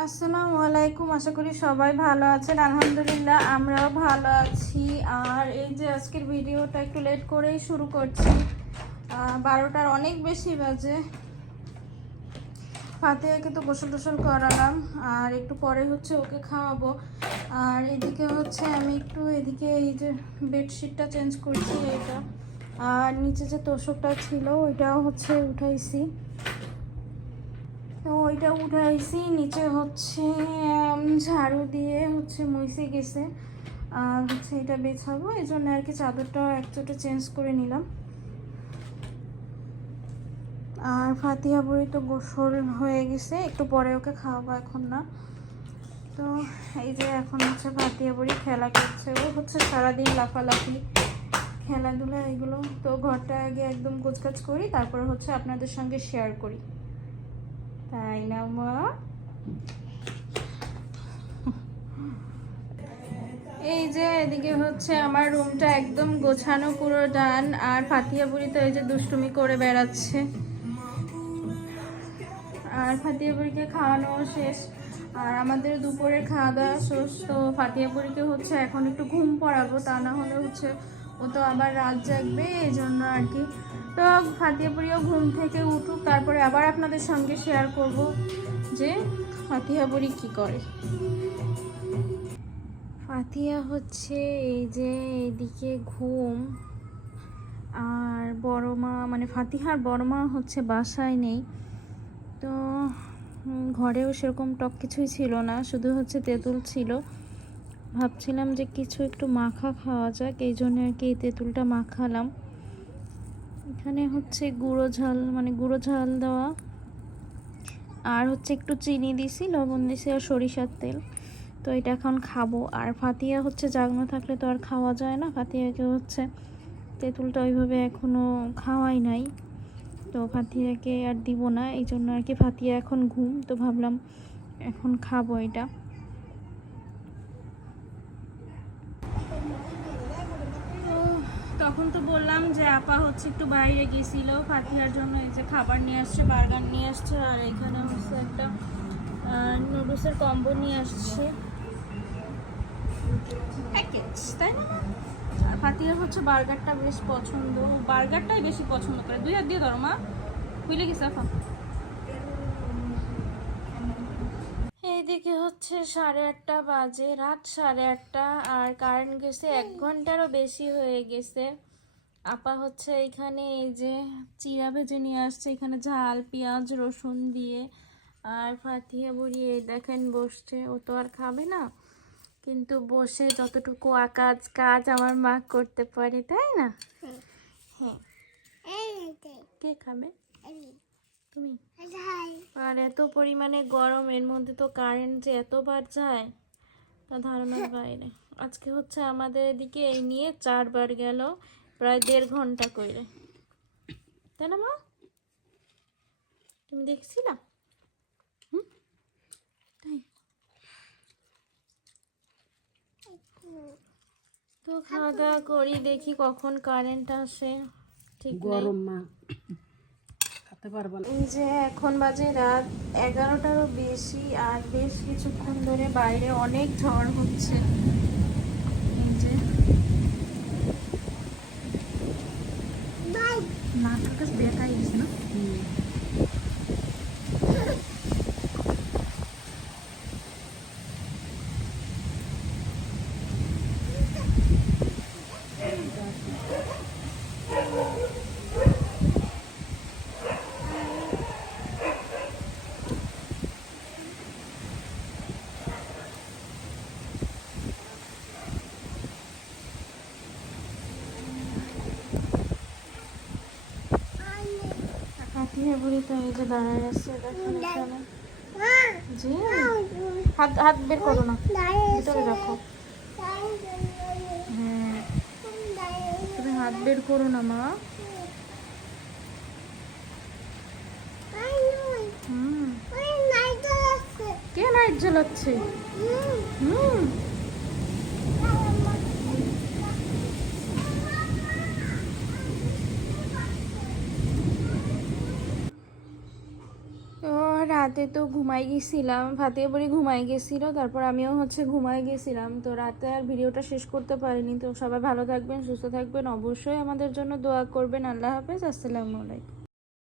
আসসালামু আলাইকুম। আশা করি সবাই ভালো আছেন। আলহামদুলিল্লাহ আমরাও ভালো আছি। আর এই যে আজকের ভিডিওটা একটু লেট করেই শুরু করছি, 12টার অনেক বেশি বাজে। ফাতিহাকে তো গোসল টোসল করালাম, আর একটু পরে হচ্ছে ওকে খাওয়াবো। আর এদিকে হচ্ছে আমি একটু এদিকে এই যে বেডশিটটা চেঞ্জ করছি এটা, আর নিচে যে তোষকটা ছিল ওইটাও হচ্ছে উঠাইছি। তো ওইটা উঠাইছি, নিচে হচ্ছে ঝাড়ু দিয়ে হচ্ছে মুছে গেছে, আর হচ্ছে এটা বেছাবো, এই জন্য আর কি চাদরটাও একচোটে চেঞ্জ করে নিলাম। আর ফাতিহা বুড়ি তো গোসল হয়ে গেছে, একটু পরে ওকে খাওয়াবো, এখন না। তো এই যে এখন হচ্ছে ফাতিহা বুড়ি খেলা করছে, ও হচ্ছে সারাদিন লাফালাফি খেলাধুলা এগুলো। তো ঘরটা আগে একদম গোছগাছ করি, তারপরে হচ্ছে আপনাদের সঙ্গে শেয়ার করি, তাই না মা? এই যে এদিকে হচ্ছে আমার রুমটা একদম গোছানো পুরো ডান, আর ফাতিহা বুড়ি তো এই যে দুষ্টুমি করে বেড়াচ্ছে। আর ফাতিহা বুড়িকে খাওয়ানো শেষ, আর আমাদের দুপুরের খাওয়া দাওয়া শেষ। তো ফাতিহা বুড়িকে হচ্ছে এখন একটু ঘুম পড়াবো, তা না হলে হচ্ছে ও তো আবার রাত জাগবে, এই জন্য আর কি। তো ফাতিহা বুড়িও ঘুম থেকে উঠুক, তারপরে আবার আপনাদের সঙ্গে শেয়ার করব যে ফাতিহা বুড়ি কী করে। ফাতিহা হচ্ছে এই যে এদিকে ঘুম, আর বড় মা মানে ফাতিহার বড় মা হচ্ছে বাসায় নেই। তো ঘরেও সেরকম টক কিছুই ছিল না, শুধু হচ্ছে তেঁতুল ছিল। ভাবছিলাম যে কিছু একটু মাখা খাওয়া যাক, এই জন্য আর কি এই তেঁতুলটা মাখালাম। এখানে হচ্ছে গুঁড়ো ঝাল মানে গুঁড়ো ঝাল দেওয়া, আর হচ্ছে একটু চিনি দিছি, লবণ দিছি, আর সরিষার তেল। তো এটা এখন খাবো। আর ফাতিহা হচ্ছে জাগনো থাকলে তো আর খাওয়া যায় না, ফাতিহাকে হচ্ছে তেঁতুলটা ওইভাবে এখনও খাওয়াই নাই, তো ফাতিহাকে আর দিব না, এই জন্য আর কি। ফাতিহা এখন ঘুম, তো ভাবলাম এখন খাবো এটা। তখন তো বললাম যে আপা হচ্ছে একটু বাইরে গেছিল ফাতিহার জন্য, এই যে খাবার নিয়ে আসছে, বার্গার নিয়ে আসছে, আর এখানে হচ্ছে একটা নুডলসের কম্বো নিয়ে আসছে প্যাকেজ, তাই না? আর ফাতিহার হচ্ছে বার্গারটা বেশ পছন্দ, বার্গারটাই বেশি পছন্দ করে। 2 হাত দিয়ে ধরো মা, বুঝলে গেছে আপা। এইদিকে হচ্ছে 8:30 বাজে, রাত 8:30, আর কারেন্ট গেছে 1 ঘন্টারও বেশি হয়ে গেছে। আপা হচ্ছে এখানে এই যে চিড়া ভেজে নিয়ে আসছে, এখানে ঝাল পেঁয়াজ রসুন দিয়ে। আর ফাতিহা বুড়ি এই দেখেন বসছে, ও তো আর খাবে না, কিন্তু বসে যতটুকু কাজ আমার মা করতে পারে, তাই না? হ্যাঁ। কে খাবে? তুমি। আর এত পরিমাণে গরম, এর মধ্যে তো কারেন্ট যে এতবার যায় তা ধারণার বাইরে। আজকে হচ্ছে আমাদের এদিকে এই নিয়ে 4 বার গেল, প্রায় 1.5 ঘন্টা করে, তাই না মা? তুমি দেখছিলা? তাই তো খাওয়া দাওয়া করি, দেখি কখন কারেন্ট আসে, ঠিক গরম মা খেতে পারবো না। এই যে এখন বাজে রাত 11টারও বেশি, আর বেশ কিছুক্ষণ ধরে বাইরে অনেক ঝড় হচ্ছে। এই যে নাকের কাছে ব্যথা গেছে না। ফাতিহা বুড়ি তো এই যে দাঁড়ায় আছে, দেখেন এখানে। জি, হাত হাত বের করো না, ভিতরে রাখো। হ্যাঁ, তুমি হাত বের করো না মা। কে লাইট জ্বালাচ্ছে? হুম, তো রাত রাতে তো ঘুমাই গেছিলাম, ফাতিহা পড়ে ঘুমাই গেছিলো, তারপর আমিও হচ্ছে ঘুমাই গেছিলাম। তো রাতে আর ভিডিওটা শেষ করতে পারিনি। তো সবাই ভালো থাকবেন, সুস্থ থাকবেন, অবশ্যই আমাদের জন্য দোয়া করবেন। আল্লাহ হাফেজ, আসসালামু আলাইকুম।